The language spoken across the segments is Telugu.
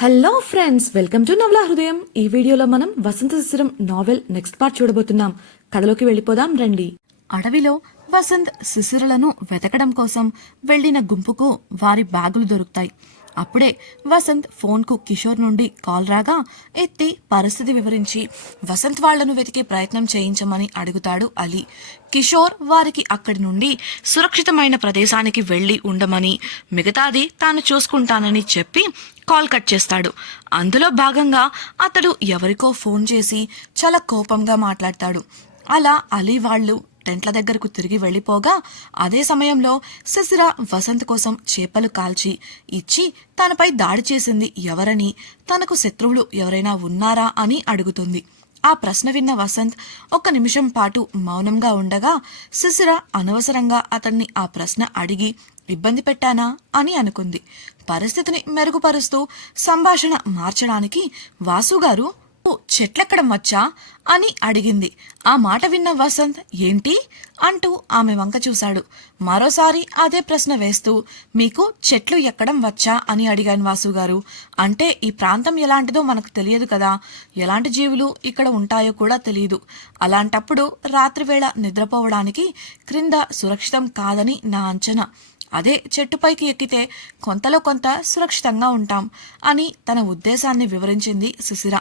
హలో ఫ్రెండ్స్ వెల్కమ్ టు నవల హృదయం ఈ వీడియోలో మనం Vasantha Sisiram novel next part చూడబోతున్నాం. కథలోకి వెళ్ళిపోదాం రండి. అడవిలో వసంత్ శిశిరులను వెతకడం కోసం వెళ్ళిన గుంపుకు వారి బ్యాగులు దొరుకుతాయి. అప్పుడే వసంత్ ఫోన్కు కిషోర్ నుండి కాల్ రాగా ఎత్తి పరిస్థితి వివరించి వసంత్ వాళ్ళను వెతికే ప్రయత్నం చేయించమని అడుగుతాడు అలీ. కిషోర్ వారికి అక్కడి నుండి సురక్షితమైన ప్రదేశానికి వెళ్ళి ఉండమని మిగతాది తాను చూసుకుంటానని చెప్పి కాల్ కట్ చేస్తాడు. అందులో భాగంగా అతడు ఎవరికో ఫోన్ చేసి చాలా కోపంగా మాట్లాడతాడు. అలా అలీ వాళ్ళు టెంట్ల దగ్గరకు తిరిగి వెళ్ళిపోగా అదే సమయంలో శిశిర వసంత్ కోసం చేపలు కాల్చి ఇచ్చి తనపై దాడి చేసింది ఎవరని తనకు శత్రువులు ఎవరైనా ఉన్నారా అని అడుగుతుంది. ఆ ప్రశ్న విన్న వసంత్ ఒక్క నిమిషం పాటు మౌనంగా ఉండగా శిశిర అనవసరంగా అతన్ని ఆ ప్రశ్న అడిగి ఇబ్బంది పెట్టానా అని అనుకుంది. పరిస్థితిని మెరుగుపరుస్తూ సంభాషణ మార్చడానికి వాసుగారు "ఓ, చెట్లెక్కడం వచ్చా అని అడిగింది. ఆ మాట విన్న వసంత్ ఏంటి? అంటూ ఆమె వంక చూశాడు. మరోసారి అదే ప్రశ్న వేస్తూ మీకు చెట్లు ఎక్కడం వచ్చా? అని అడిగాను వాసు గారు. అంటే ఈ ప్రాంతం ఎలాంటిదో మనకు తెలియదు కదా. ఎలాంటి జీవులు ఇక్కడ ఉంటాయో కూడా తెలియదు. అలాంటప్పుడు రాత్రివేళ నిద్రపోవడానికి క్రింద సురక్షితం కాదని నా అంచనా. అదే చెట్టుపైకి ఎక్కితే కొంతలో కొంత సురక్షితంగా ఉంటాం అని తన ఉద్దేశాన్ని వివరించింది శిశిర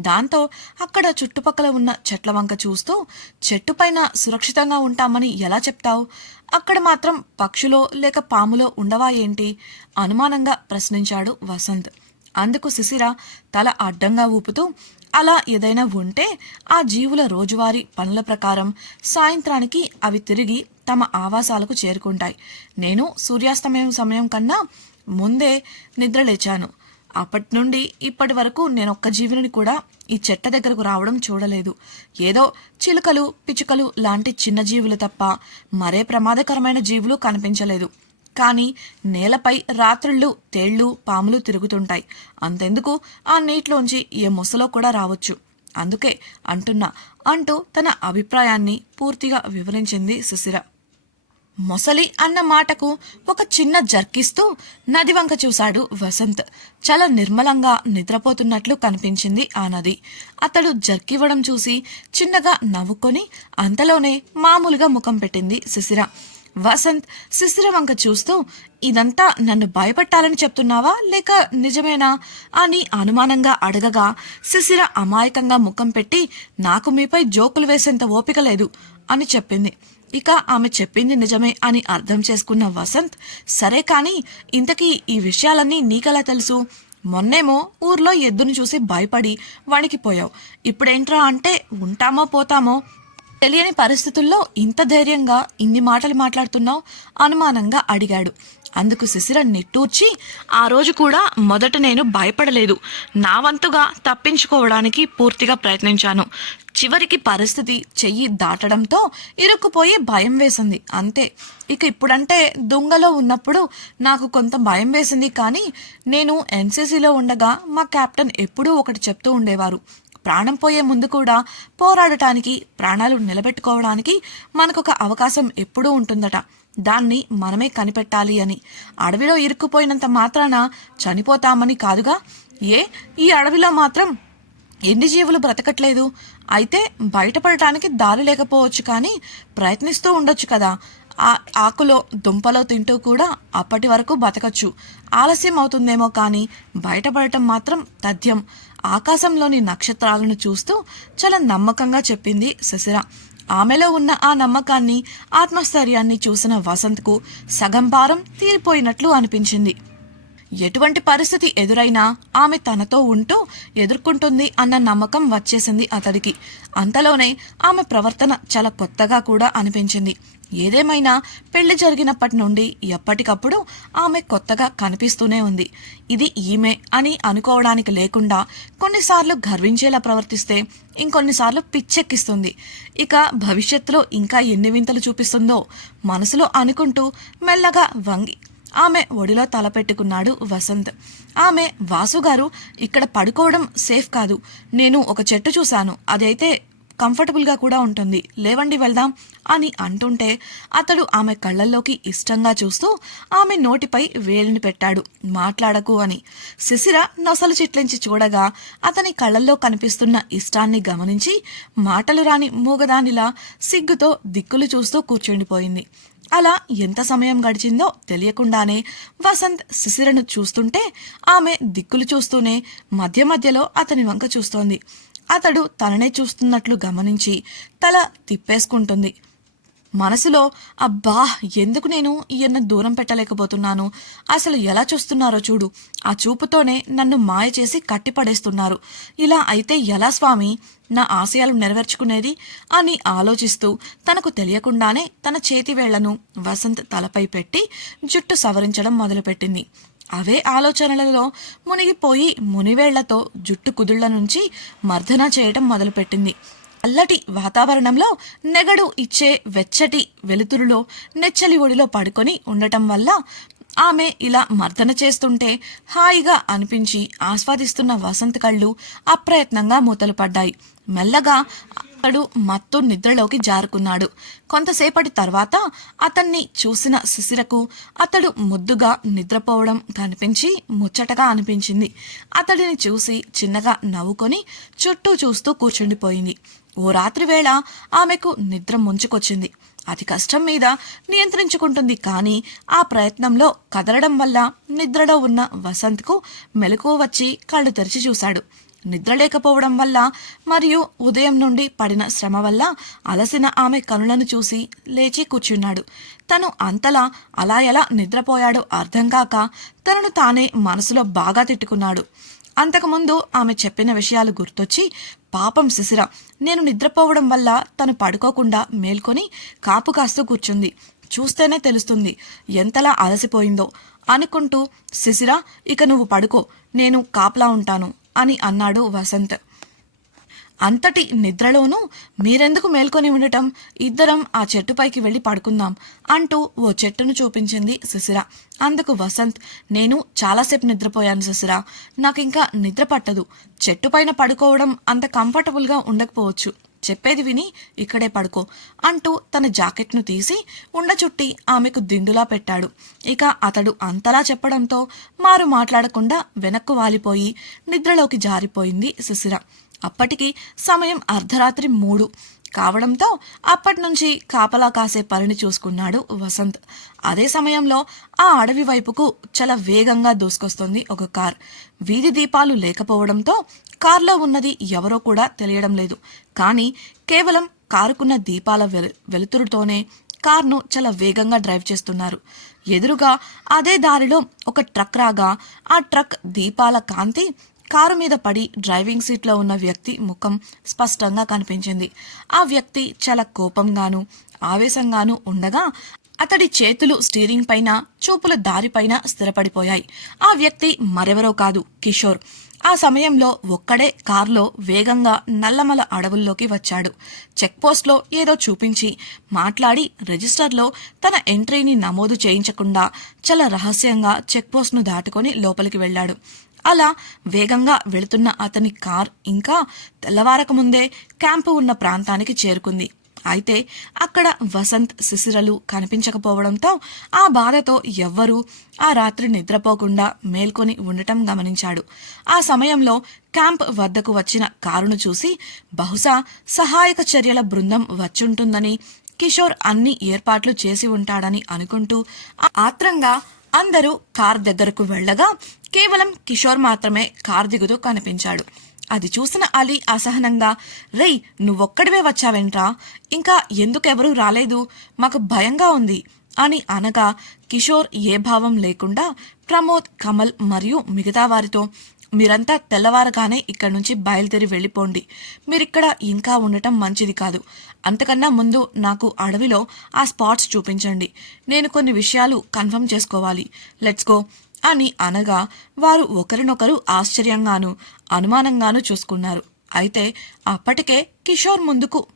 దాంతో అక్కడ చుట్టుపక్కల ఉన్న చెట్ల వంక చూస్తూ చెట్టుపైన సురక్షితంగా ఉంటామని ఎలా చెప్తావు? అక్కడ మాత్రం పక్షులో లేక పాములో ఉండవా ఏంటి? అనుమానంగా ప్రశ్నించాడు వసంత్. అందుకు శిశిర తల అడ్డంగా ఊపుతూ అలా ఏదైనా ఉంటే ఆ జీవుల రోజువారీ పనుల ప్రకారం సాయంత్రానికి అవి తిరిగి తమ ఆవాసాలకు చేరుకుంటాయి. నేను సూర్యాస్తమయం సమయం కన్నా ముందే నిద్రలేచాను. అప్పటి నుండి ఇప్పటి వరకు నేను ఒక్క జీవిని కూడా ఈ చెట్ట దగ్గరకు రావడం చూడలేదు. ఏదో చిలుకలు పిచుకలు లాంటి చిన్న జీవులు తప్ప మరే ప్రమాదకరమైన జీవులు కనిపించలేదు. కానీ నేలపై రాత్రుళ్ళు తేళ్ళు పాములు తిరుగుతుంటాయి. అంతెందుకు ఆ నీటిలోంచి ఏ ముసలో కూడా రావచ్చు. అందుకే అంటున్నా అంటూ తన అభిప్రాయాన్ని పూర్తిగా వివరించింది సుశిర. మొసలి అన్న మాటకు ఒక చిన్న జర్కిస్తూ నది వంక చూశాడు వసంత్. చాలా నిర్మలంగా నిద్రపోతున్నట్లు కనిపించింది ఆ నది. అతడు జర్కివ్వడం చూసి చిన్నగా నవ్వుకొని అంతలోనే మామూలుగా ముఖం పెట్టింది శిశిర. వసంత్ శిశిర వంక చూస్తూ ఇదంతా నన్ను భయపెట్టాలని చెప్తున్నావా? లేక నిజమేనా? అని అనుమానంగా అడగగా శిశిర అమాయకంగా ముఖం పెట్టి నాకు మీపై జోకులు వేసేంత ఓపిక లేదు అని చెప్పింది. ఇక ఆమె చెప్పింది నిజమే అని అర్థం చేసుకున్న వసంత్ సరే కానీ ఇంతకీ ఈ విషయాలన్నీ నీకెలా తెలుసు? మొన్నేమో ఊర్లో ఎద్దును చూసి భయపడి వణికిపోయావు ఇప్పుడేంట్రా అంటే ఉంటామో పోతామో తెలియని పరిస్థితుల్లో ఇంత ధైర్యంగా ఇన్ని మాటలు మాట్లాడుతున్నావు? అనుమానంగా అడిగాడు. అందుకు శిశిర నిట్టూర్చి ఆ రోజు కూడా మొదట నేను భయపడలేదు. నా వంతుగా తప్పించుకోవడానికి పూర్తిగా ప్రయత్నించాను. చివరికి పరిస్థితి చెయ్యి దాటడంతో ఇరుక్కుపోయి భయం వేసింది. అంతే. ఇక ఇప్పుడంటే దొంగలో ఉన్నప్పుడు నాకు కొంత భయం వేసింది కానీ నేను ఎన్సీసీలో ఉండగా మా కెప్టెన్ ఎప్పుడూ ఒకటి చెప్తూ ఉండేవారు. ప్రాణం పోయే ముందు కూడా పోరాడటానికి ప్రాణాలు నిలబెట్టుకోవడానికి మనకొక అవకాశం ఎప్పుడూ ఉంటుందట. దాన్ని మనమే కనిపెట్టాలి అని. అడవిలో ఇరుక్కుపోయినంత మాత్రాన చనిపోతామని కాదుగా? ఏ ఈ అడవిలో మాత్రం ఎన్ని జీవులు బ్రతకట్లేదు? అయితే బయటపడటానికి దారి లేకపోవచ్చు కానీ ప్రయత్నిస్తూ ఉండొచ్చు కదా. ఆ ఆకులో దుంపలో తింటూ కూడా అప్పటి వరకు బతకచ్చు. ఆలస్యం అవుతుందేమో కానీ బయటపడటం మాత్రం తథ్యం. ఆకాశంలోని నక్షత్రాలను చూస్తూ చాలా నమ్మకంగా చెప్పింది శశిర. ఆమెలో ఉన్న ఆ నమ్మకాన్ని ఆత్మస్థైర్యాన్ని చూసిన వసంత్కు సగం భారం తీరిపోయినట్లు అనిపించింది. ఎటువంటి పరిస్థితి ఎదురైనా ఆమె తనతో ఉంటూ ఎదుర్కొంటుంది అన్న నమ్మకం వచ్చేసింది అతడికి. అంతలోనే ఆమె ప్రవర్తన చాలా కొత్తగా కూడా అనిపించింది. ఏదేమైనా పెళ్ళి జరిగినప్పటి నుండి ఎప్పటికప్పుడు ఆమె కొత్తగా కనిపిస్తూనే ఉంది. ఇది ఈమె అని అనుకోవడానికి లేకుండా కొన్నిసార్లు గర్వించేలా ప్రవర్తిస్తే ఇంకొన్నిసార్లు పిచ్చెక్కిస్తుంది. ఇక భవిష్యత్తులో ఇంకా ఎన్ని వింతలు చూపిస్తుందో మనసులో అనుకుంటూ మెల్లగా వంగి ఆమె ఒడిలో తలపెట్టుకున్నాడు వసంత్. ఆమె వాసుగారు ఇక్కడ పడుకోవడం సేఫ్ కాదు. నేను ఒక చెట్టు చూశాను. అదైతే కంఫర్టబుల్గా కూడా ఉంటుంది. లేవండి వెళ్దాం అని అంటుంటే అతడు ఆమె కళ్ళల్లోకి ఇష్టంగా చూస్తూ ఆమె నోటిపై వేలిని పెట్టాడు. మాట్లాడకు అని. శిశిర నొసలు చిట్లించి చూడగా అతని కళ్ళల్లో కనిపిస్తున్న ఇష్టాన్ని గమనించి మాటలు రాని మూగదానిలా సిగ్గుతో దిక్కులు చూస్తూ కూర్చుండిపోయింది. అలా ఎంత సమయం గడిచిందో తెలియకుండానే వసంత్ శిశిరను చూస్తుంటే ఆమె దిక్కులు చూస్తూనే మధ్య మధ్యలో అతని వంక చూస్తోంది. అతడు తననే చూస్తున్నట్లు గమనించి తల తిప్పేసుకుంటుంది. మనసులో అబ్బా ఎందుకు నేను ఈయన దూరం పెట్టలేకపోతున్నాను? అసలు ఎలా చూస్తున్నారో చూడు. ఆ చూపుతోనే నన్ను మాయ చేసి కట్టిపడేస్తున్నారు. ఇలా అయితే ఎలా స్వామి? నా ఆశయాలు నెరవేర్చుకునేది? అని ఆలోచిస్తూ తనకు తెలియకుండానే తన చేతి వేళ్ళను వసంత్ తలపై పెట్టి జుట్టు సవరించడం మొదలుపెట్టింది. అవే ఆలోచనలలో మునిగిపోయి మునివేళ్ళతో జుట్టు కుదుళ్ళ నుంచి మర్దన చేయటం మొదలుపెట్టింది. అల్లటి వాతావరణంలో నెగడు ఇచ్చే వెచ్చటి వెలుతురులో నెచ్చలి ఒడిలో పడుకొని ఉండటం వల్ల ఆమె ఇలా మర్దన చేస్తుంటే హాయిగా అనిపించి ఆస్వాదిస్తున్న వసంత్ కళ్ళు అప్రయత్నంగా మూతలు పడ్డాయి. మెల్లగా అతడు మత్తు నిద్రలోకి జారుకున్నాడు. కొంతసేపటి తర్వాత అతన్ని చూసిన శిశిరకు అతడు ముద్దుగా నిద్రపోవడం కనిపించి ముచ్చటగా అనిపించింది. అతడిని చూసి చిన్నగా నవ్వుకొని చుట్టూ చూస్తూ కూర్చుండిపోయింది. ఓ రాత్రి వేళ ఆమెకు నిద్ర ముంచుకొచ్చింది. అతి కష్టం మీద నియంత్రించుకుంటుంది కానీ ఆ ప్రయత్నంలో కదలడం వల్ల నిద్రలో ఉన్న వసంత్కు మెలకువ వచ్చి కళ్ళు తెరిచి చూశాడు. నిద్ర లేకపోవడం వల్ల మరియు ఉదయం నుండి పడిన శ్రమ వల్ల అలసిన ఆమె కనులను చూసి లేచి కూర్చున్నాడు. తను అంతలా అలా ఎలా నిద్రపోయాడో అర్థం కాక తనను తానే మనసులో బాగా తిట్టుకున్నాడు. అంతకుముందు ఆమె చెప్పిన విషయాలు గుర్తొచ్చి పాపం శిశిర నేను నిద్రపోవడం వల్ల తను పడుకోకుండా మేల్కొని కాపు కాస్తూ కూర్చుంది. చూస్తేనే తెలుస్తుంది ఎంతలా అలసిపోయిందో అనుకుంటూ శిశిర ఇక నువ్వు పడుకో నేను కాపలా ఉంటాను. అని అన్నాడు వసంత్. అంతటి నిద్రలోనూ మీరెందుకు మేల్కొని ఉండటం? ఇద్దరం ఆ చెట్టుపైకి వెళ్ళి పడుకుందాం అంటూ ఓ చెట్టును చూపించింది శిశిర అందుకు వసంత్ నేను చాలాసేపు నిద్రపోయాను శిశిర నాకు ఇంకా నిద్ర పట్టదు. చెట్టు పైన పడుకోవడం అంత కంఫర్టబుల్గా ఉండకపోవచ్చు. చెప్పేది విని ఇక్కడే పడుకో అంటూ తన జాకెట్ను తీసి ఉండ చుట్టి ఆమెకు దిండులా పెట్టాడు. ఇక అతడు అంతలా చెప్పడంతో మారు మాట్లాడకుండా వెనక్కు వాలిపోయి నిద్రలోకి జారిపోయింది శిశిర అప్పటికి సమయం అర్ధరాత్రి మూడు. కావడంతో అప్పటినుంచి కాపలా కాసే పనిని చూసుకున్నాడు వసంత్. అదే సమయంలో ఆ అడవి వైపుకు చాలా వేగంగా దూసుకొస్తుంది ఒక కార్. వీధి దీపాలు లేకపోవడంతో కార్లో ఉన్నది ఎవరో కూడా తెలియడం లేదు. కానీ కేవలం కారుకున్న దీపాల వెలుతురుతోనే కార్ను చాలా వేగంగా డ్రైవ్ చేస్తున్నారు. ఎదురుగా అదే దారిలో ఒక ట్రక్ రాగా ఆ ట్రక్ దీపాల కాంతి కారు మీద పడి డ్రైవింగ్ సీట్లో ఉన్న వ్యక్తి ముఖం స్పష్టంగా కనిపించింది. ఆ వ్యక్తి చాలా కోపంగాను ఆవేశంగాను ఉండగా అతడి చేతులు స్టీరింగ్ పైన చూపుల దారిపైన స్థిరపడిపోయాయి. ఆ వ్యక్తి మరెవరో కాదు కిషోర్. ఆ సమయంలో ఒక్కడే కారులో వేగంగా నల్లమల అడవుల్లోకి వచ్చాడు. చెక్పోస్ట్లో ఏదో చూపించి మాట్లాడి రిజిస్టర్లో తన ఎంట్రీని నమోదు చేయించకుండా చాలా రహస్యంగా చెక్పోస్ట్ను దాటుకొని లోపలికి వెళ్ళాడు. అలా వేగంగా వెళుతున్న అతని కార్ ఇంకా తెల్లవారక ముందే క్యాంపు ఉన్న ప్రాంతానికి చేరుకుంది. అయితే అక్కడ వసంత్ శిశిరలు కనిపించకపోవడంతో ఆ బాధతో ఎవ్వరూ ఆ రాత్రి నిద్రపోకుండా మేల్కొని ఉండటం గమనించాడు. ఆ సమయంలో క్యాంప్ వద్దకు వచ్చిన కారును చూసి బహుశా సహాయక చర్యల బృందం వచ్చుంటుందని కిషోర్ అన్ని ఏర్పాట్లు చేసి ఉంటాడని అనుకుంటూ ఆత్రంగా అందరూ కార్ దగ్గరకు వెళ్ళగా కేవలం కిషోర్ మాత్రమే కార్ దిగుతూ కనిపించాడు. అది చూసిన అలీ అసహనంగా రేయ్ నువ్వొక్కడివే వచ్చావేంట్రా? ఇంకా ఎందుకెవరూ రాలేదు? మాకు భయంగా ఉంది అని అనగా కిషోర్ ఏ భావం లేకుండా ప్రమోద్ కమల్ మరియు మిగతా వారితో మీరంతా తెల్లవారగానే ఇక్కడి నుంచి బయలుదేరి వెళ్ళిపోండి. మీరిక్కడ ఇంకా ఉండటం మంచిది కాదు. అంతకన్నా ముందు నాకు అడవిలో ఆ స్పాట్స్ చూపించండి. నేను కొన్ని విషయాలు కన్ఫర్మ్ చేసుకోవాలి. Let's go. అని అనగా వారు ఒకరినొకరు ఆశ్చర్యంగాను అనుమానంగాను చూసుకున్నారు. అయితే అప్పటికే కిషోర్ ముందుకు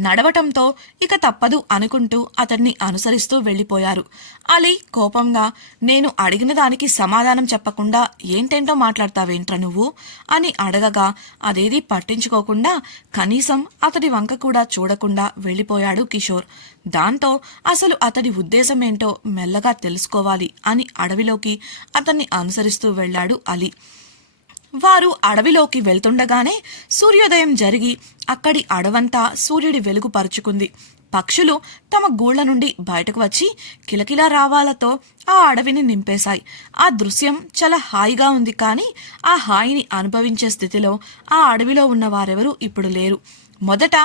నడవటంతో ఇక తప్పదు అనుకుంటూ అతన్ని అనుసరిస్తూ వెళ్ళిపోయారు. అలీ కోపంగా నేను అడిగిన దానికి సమాధానం చెప్పకుండా ఏంటేంటో మాట్లాడతావేంట్రా నువ్వు? అని అడగగా అదేది పట్టించుకోకుండా కనీసం అతడి వంక కూడా చూడకుండా వెళ్ళిపోయాడు కిషోర్. దాంతో అసలు అతడి ఉద్దేశం ఏంటో మెల్లగా తెలుసుకోవాలి అని అడవిలోకి అతన్ని అనుసరిస్తూ వెళ్ళాడు అలీ. వారు అడవిలోకి వెళ్తుండగానే సూర్యోదయం జరిగి అక్కడి అడవంతా సూర్యుడి వెలుగు పరుచుకుంది. పక్షులు తమ గూళ్ళ నుండి బయటకు వచ్చి కిలకిలా రావాలతో ఆ అడవిని నింపేశాయి. ఆ దృశ్యం చాలా హాయిగా ఉంది కానీ ఆ హాయిని అనుభవించే స్థితిలో ఆ అడవిలో ఉన్న వారెవరూ ఇప్పుడు లేరు. మొదట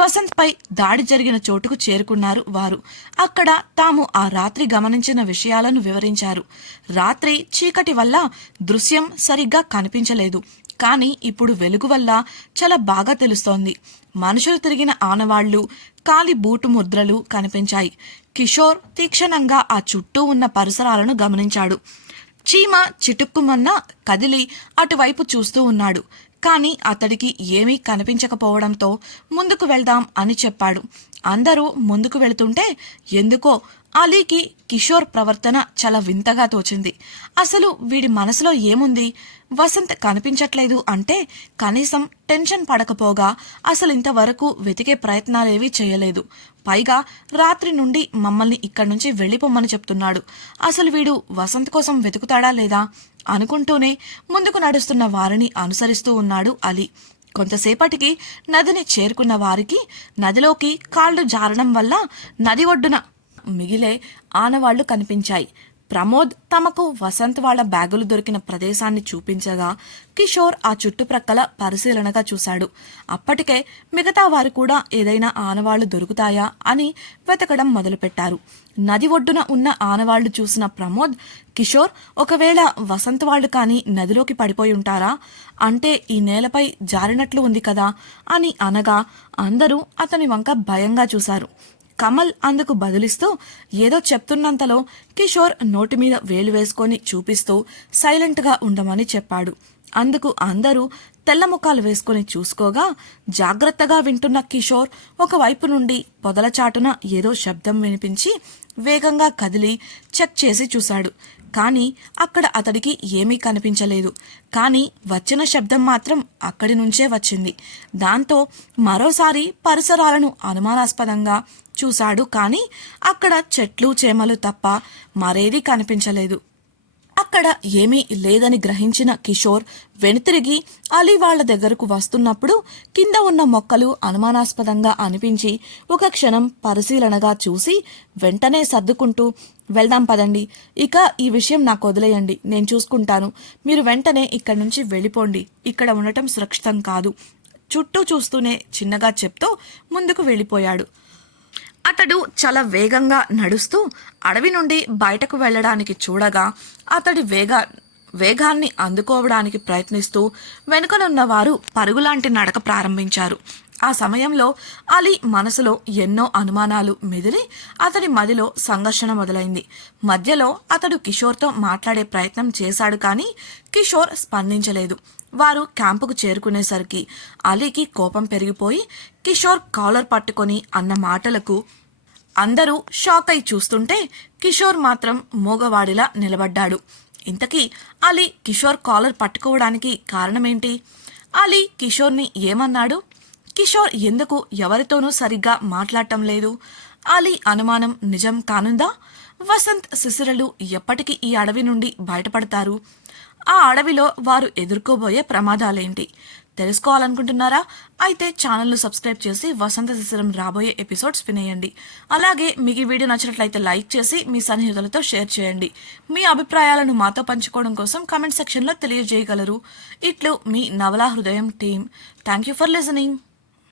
వసంత్పై దాడి జరిగిన చోటుకు చేరుకున్నారు వారు. అక్కడ తాము ఆ రాత్రి గమనించిన విషయాలను వివరించారు. రాత్రి చీకటి వల్ల దృశ్యం సరిగ్గా కనిపించలేదు. కానీ ఇప్పుడు వెలుగు వల్ల చాలా బాగా తెలుస్తోంది. మనుషులు తిరిగిన ఆనవాళ్ళు కాలి బూటు ముద్రలు కనిపించాయి. కిషోర్ తీక్షణంగా ఆ చుట్టూ ఉన్న పరిసరాలను గమనించాడు. చీమ చిటుక్కుమన్న కదిలి అటువైపు చూస్తూ ఉన్నాడు. కానీ అతడికి ఏమీ కనిపించకపోవడంతో ముందుకు వెళ్దాం అని చెప్పాడు. అందరూ ముందుకు వెళుతుంటే ఎందుకో అలీకి కిషోర్ ప్రవర్తన చాలా వింతగా తోచింది. అసలు వీడి మనసులో ఏముంది? వసంత్ కనిపించట్లేదు అంటే కనీసం టెన్షన్ పడకపోగా అసలు ఇంతవరకు వెతికే ప్రయత్నాలేవీ చేయలేదు. పైగా రాత్రి నుండి మమ్మల్ని ఇక్కడి నుంచి వెళ్ళిపోమ్మని చెప్తున్నాడు. అసలు వీడు వసంత్ కోసం వెతుకుతాడా లేదా అనుకుంటూనే ముందుకు నడుస్తున్న వారిని అనుసరిస్తూ ఉన్నాడు అలీ. కొంతసేపటికి నదిని చేరుకున్న వారికి నదిలోకి కాళ్ళు జారడం వల్ల నది ఒడ్డున మిగిలే ఆనవాళ్ళు కనిపించాయి. ప్రమోద్ తమకు వసంత్ వాళ్ళ బ్యాగులు దొరికిన ప్రదేశాన్ని చూపించగా కిషోర్ ఆ చుట్టుప్రక్కల పరిశీలనగా చూశాడు. అప్పటికే మిగతా వారు కూడా ఏదైనా ఆనవాళ్ళు దొరుకుతాయా అని వెతకడం మొదలుపెట్టారు. నది ఒడ్డున ఉన్న ఆనవాళ్ళు చూసిన ప్రమోద్ కిషోర్ ఒకవేళ వసంత్ వాళ్ళు కానీ నదిలోకి పడిపోయి ఉంటారా? అంటే ఈ నేలపై జారినట్లు ఉంది కదా అని అనగా అందరూ అతని వంక భయంగా చూశారు. కమల్ అందుకు బదులిస్తూ ఏదో చెప్తున్నంతలో కిషోర్ నోటి మీద వేలు వేసుకొని చూపిస్తూ సైలెంట్గా ఉండమని చెప్పాడు. అందుకు అందరూ తెల్ల ముఖాలు వేసుకొని చూసుకోగా జాగ్రత్తగా వింటున్న కిషోర్ ఒకవైపు నుండి పొదల చాటున ఏదో శబ్దం వినిపించి వేగంగా కదిలి చెక్ చేసి చూశాడు. కానీ అక్కడ అతడికి ఏమీ కనిపించలేదు. కానీ వచ్చిన శబ్దం మాత్రం అక్కడి నుంచే వచ్చింది. దాంతో మరోసారి పరిసరాలను అనుమానాస్పదంగా చూశాడు కానీ అక్కడ చెట్లు చేమలు తప్ప మరేదీ కనిపించలేదు. అక్కడ ఏమీ లేదని గ్రహించిన కిషోర్ వెనుతిరిగి అలీ వాళ్ళ దగ్గరకు వస్తున్నప్పుడు కింద ఉన్న మొక్కలు అనుమానాస్పదంగా అనిపించి ఒక క్షణం పరిశీలనగా చూసి వెంటనే సర్దుకుంటూ వెళ్దాం పదండి. ఇక ఈ విషయం నాకు వదిలేయండి. నేను చూసుకుంటాను. మీరు వెంటనే ఇక్కడి నుంచి వెళ్ళిపోండి. ఇక్కడ ఉండటం సురక్షితం కాదు. చుట్టూ చూస్తూనే చిన్నగా చెప్తూ ముందుకు వెళ్ళిపోయాడు. అతడు చాలా వేగంగా నడుస్తూ అడవి నుండి బయటకు వెళ్ళడానికి చూడగా అతడి వేగ వేగాన్ని అందుకోవడానికి ప్రయత్నిస్తూ వెనుకనున్న వారు పరుగులాంటి నడక ప్రారంభించారు. ఆ సమయంలో అలీ మనసులో ఎన్నో అనుమానాలు మెదిలి అతడి మదిలో సంఘర్షణ మొదలైంది. మధ్యలో అతడు కిషోర్తో మాట్లాడే ప్రయత్నం చేశాడు కానీ కిషోర్ స్పందించలేదు. వారు క్యాంపుకు చేరుకునేసరికి అలీకి కోపం పెరిగిపోయి కిషోర్ కాలర్ పట్టుకొని అన్న మాటలకు అందరూ షాక్ అయి చూస్తుంటే కిషోర్ మాత్రం మూగవాడిలా నిలబడ్డాడు. ఇంతకీ అలీ కిషోర్ కాలర్ పట్టుకోవడానికి కారణమేంటి? అలీ కిషోర్ని ఏమన్నాడు? కిషోర్ ఎందుకు ఎవరితోనూ సరిగ్గా మాట్లాడటం లేదు? అలీ అనుమానం నిజం కానుందా? వసంత్ శిశిరలు ఎప్పటికీ ఈ అడవి నుండి బయటపడతారు. ఆ అడవిలో వారు ఎదుర్కోబోయే ప్రమాదాలేంటి? తెలుసుకోవాలనుకుంటున్నారా? అయితే ఛానల్ను సబ్స్క్రైబ్ చేసి వసంత శిశిరం రాబోయే ఎపిసోడ్స్ వినేయండి. అలాగే మీకు వీడియో నచ్చినట్లయితే లైక్ చేసి మీ సన్నిహితులతో షేర్ చేయండి. మీ అభిప్రాయాలను మాతో పంచుకోవడం కోసం కామెంట్ సెక్షన్లో తెలియజేయగలరు. ఇట్లు మీ Navala Hrudayam team. Thank you for listening.